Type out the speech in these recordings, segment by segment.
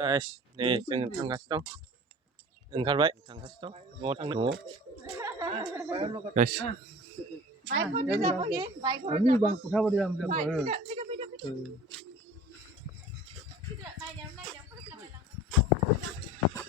Guys, nih जों थांगासिनो दं. ओंखारबाय थांगासिनो दं. न'आव थांनो. न'आव. Guys. Ini bang pusat dia ambil.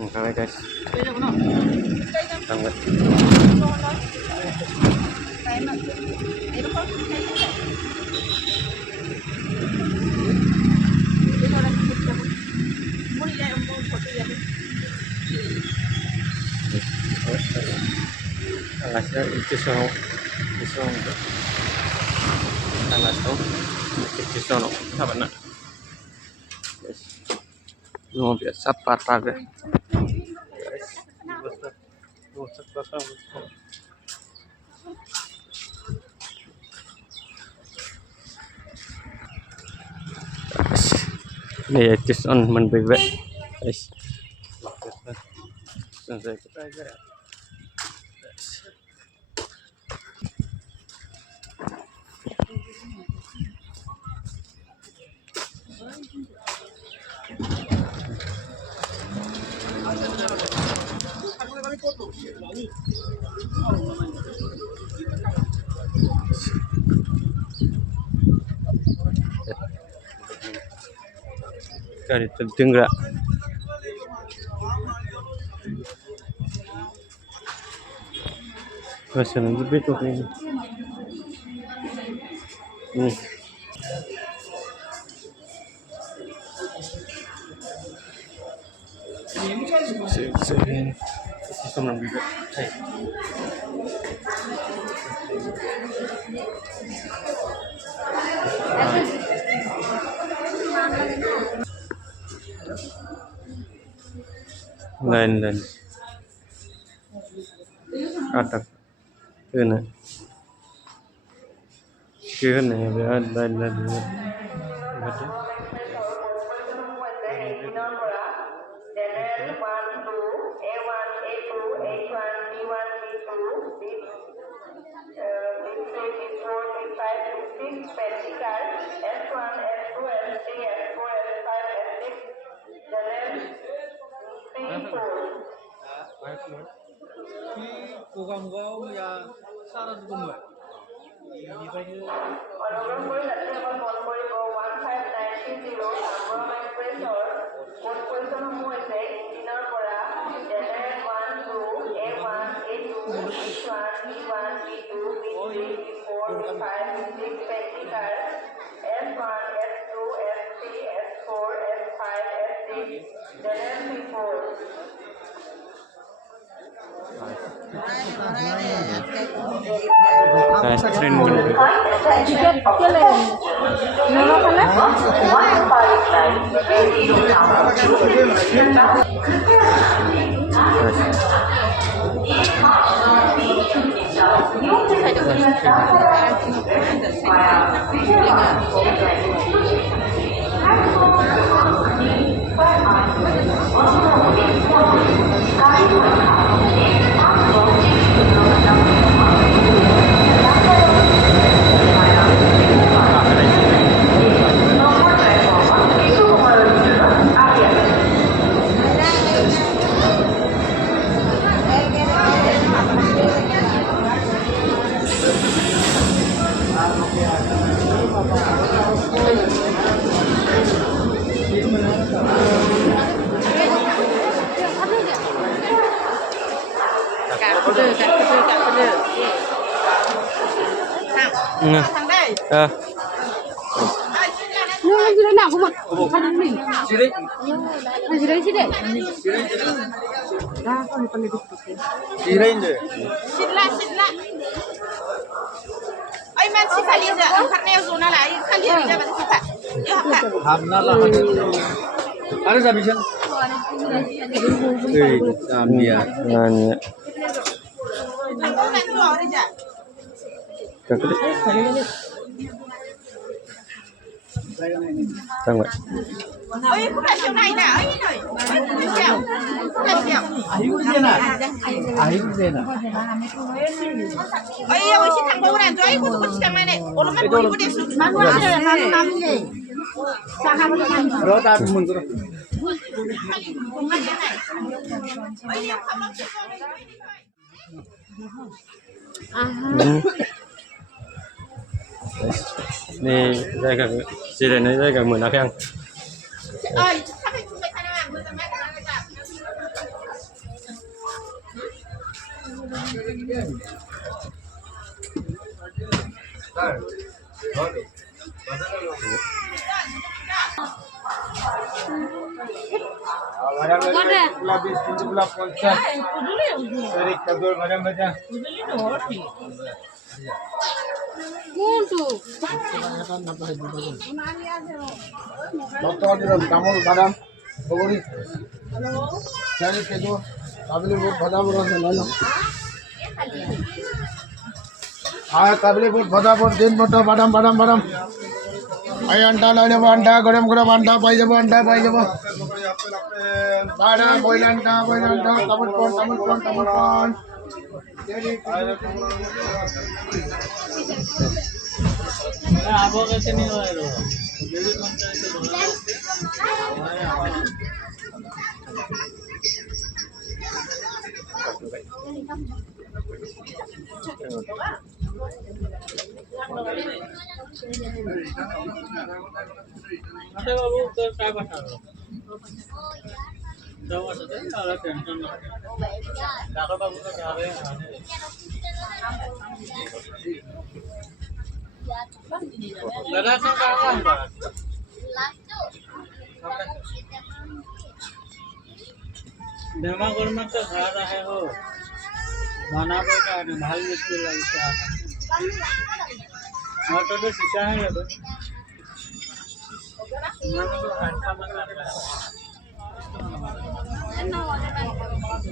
Oke guys. Tanggal. Tanggasnya itu sono. Tanggasnya itu sono. Apa nak? Guys. Mau biasa patah deh. Ini ya tis on menbebek guys. Selesai kita aja. Cari penting nggak? Masih lebih tuh ini. Sistem lebih baik. Lain ada kena biar lain Kugam ya saran semua. guys train Thằng đây. Nó dưới đấy nào không ạ? Thằng mình. Dưới đấy. Dưới đấy chứ đấy. Ra con này đi. Dưới đây rồi. Xịt lại. Ôi mà chị phải đi ra, thằng này rồi nó lại khai đi ra mà chị phải. Hamnalah. Ada sabisan. Samia. nanya Thằng này nó đi ra. Tang vậy. Ôi cũng là chiều này nè, ôi này. Ôi cũng là chiều. Ahiku zena. Ôi ôi chị thằng bố này rồi, ôi cũng chị thằng này này. Ôi nó bố đi xuống. Mang qua đây, mang gì? Sang ham đi. Rota mundur. Ini jaga जिरायनाय जायगा मोनाखै आं তামোল বাদাম বগৰী চাৰি KG কাবলি বুট ভজা বুট আছে লৈ লওঁ কাবলি বুট ভজা বুট দিন মটৰ বাদাম বাদাম বাদাম এই আন্ডা লৈ যাব আন্ডা গৰম গৰম আন্ডা পাই যাব বাদাম বইল আন্ডা তামোল পন बाबू तर काय बनणार टेन्शन दादा बाबू का घ्या रे दादा का काम धर्मा गरमा तो घर आहे हो बनाबो का भाई मुश्किल लगता है ऑटो तो शिका है अब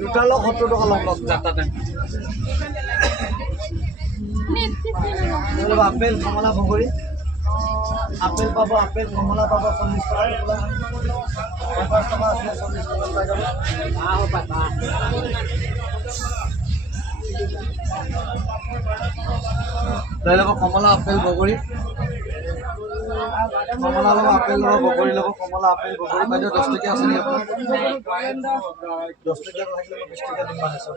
দুটালো 70 টাকা লম जाता আপেল কমলা বগৰী আপেল পাব আপেল কমলা পাব 40 টাকা 50 টাকা আছে 40 টাকা পাই যাব লৈ ল'ব কমলা আপেল বগৰী কমলা ল'ব আপেল ল'ব বগৰী ল'ব কমলা আপেল বগৰী বাইদেউ 10 টকীয়া আছে নেকি আপোনাৰ 10 টকীয়া থাকিলে 20 টকীয়া দিম মানে চব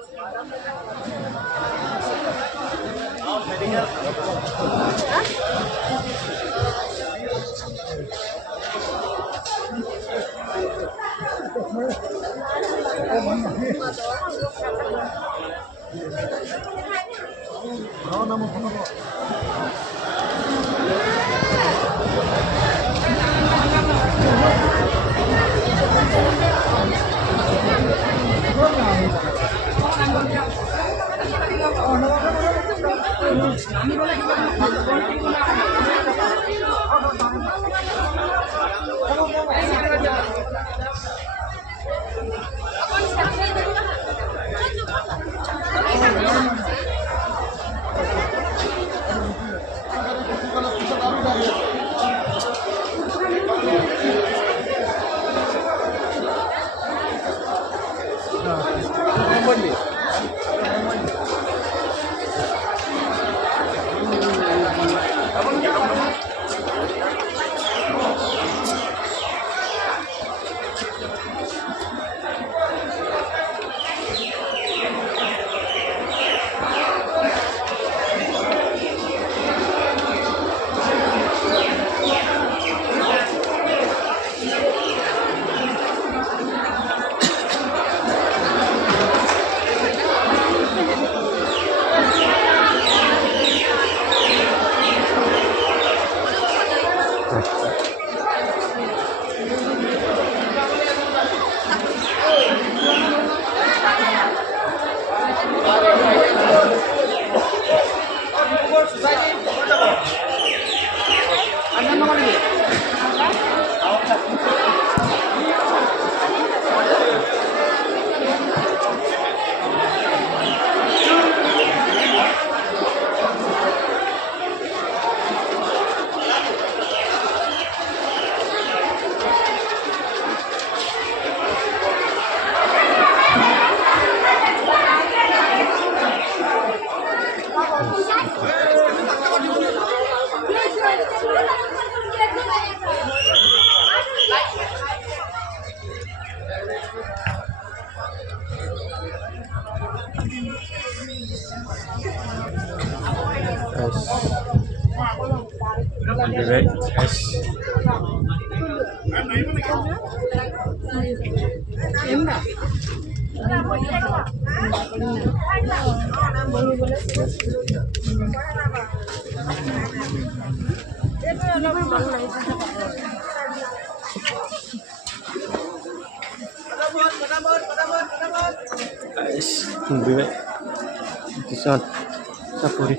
Tunggu Kisan Sapuri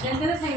Yang kena saya